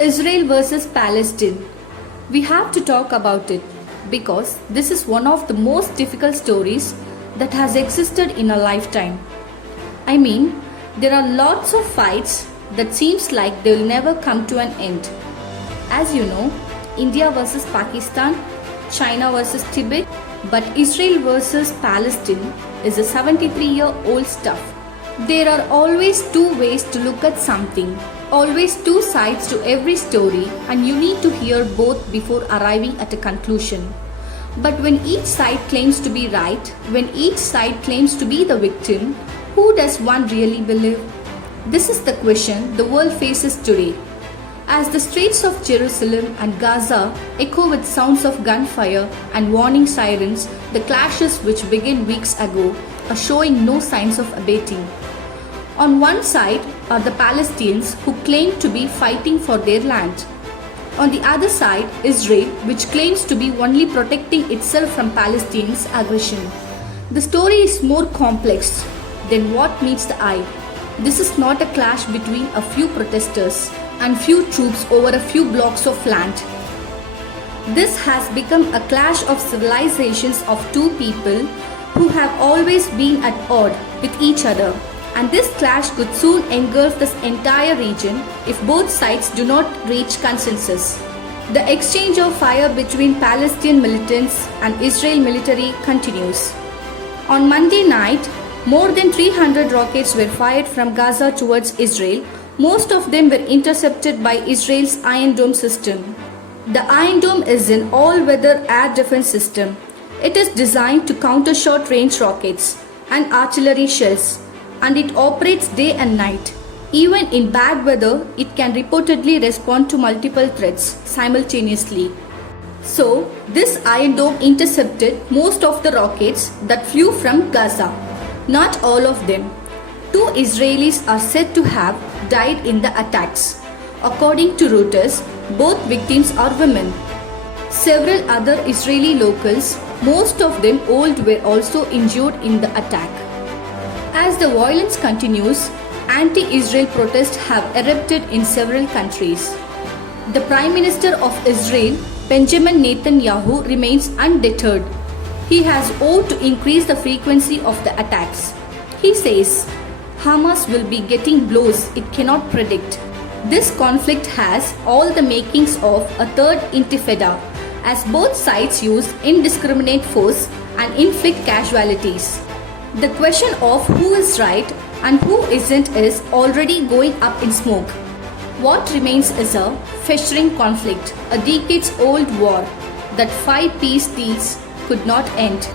Israel versus Palestine. We have to talk about it because this is one of the most difficult stories that has existed in a lifetime. I mean, there are lots of fights that seems like they will never come to an end. As you know, India versus Pakistan, China versus Tibet, but Israel versus Palestine is a 73-year-old stuff. There are always two ways to look at something, always two sides to every story, and you need to hear both before arriving at a conclusion. But when each side claims to be right, when each side claims to be the victim, who does one really believe? This is the question the world faces today. As the streets of Jerusalem and Gaza echo with sounds of gunfire and warning sirens, the clashes which began weeks ago are showing no signs of abating. On one side are the Palestinians who claim to be fighting for their land. On the other side, Israel, which claims to be only protecting itself from Palestinians' aggression. The story is more complex than what meets the eye. This is not a clash between a few protesters and few troops over a few blocks of land. This has become a clash of civilizations of two people who have always been at odds with each other. And this clash could soon engulf this entire region if both sides do not reach consensus. The exchange of fire between Palestinian militants and Israel military continues. On Monday night, more than 300 rockets were fired from Gaza towards Israel. Most of them were intercepted by Israel's Iron Dome system. The Iron Dome is an all-weather air defense system. It is designed to counter short-range rockets and artillery shells, and it operates day and night. Even in bad weather, it can reportedly respond to multiple threats simultaneously. So, this Iron Dome intercepted most of the rockets that flew from Gaza. Not all of them. 2 Israelis are said to have died in the attacks. According to Reuters, both victims are women. Several other Israeli locals, most of them old, were also injured in the attack. As the violence continues, anti-Israel protests have erupted in several countries. The Prime Minister of Israel, Benjamin Netanyahu, remains undeterred. He has vowed to increase the frequency of the attacks. He says, Hamas will be getting blows it cannot predict. This conflict has all the makings of a third intifada, as both sides use indiscriminate force and inflict casualties. The question of who is right and who isn't is already going up in smoke. What remains is a festering conflict, a decades-old war that 5 peace deals could not end.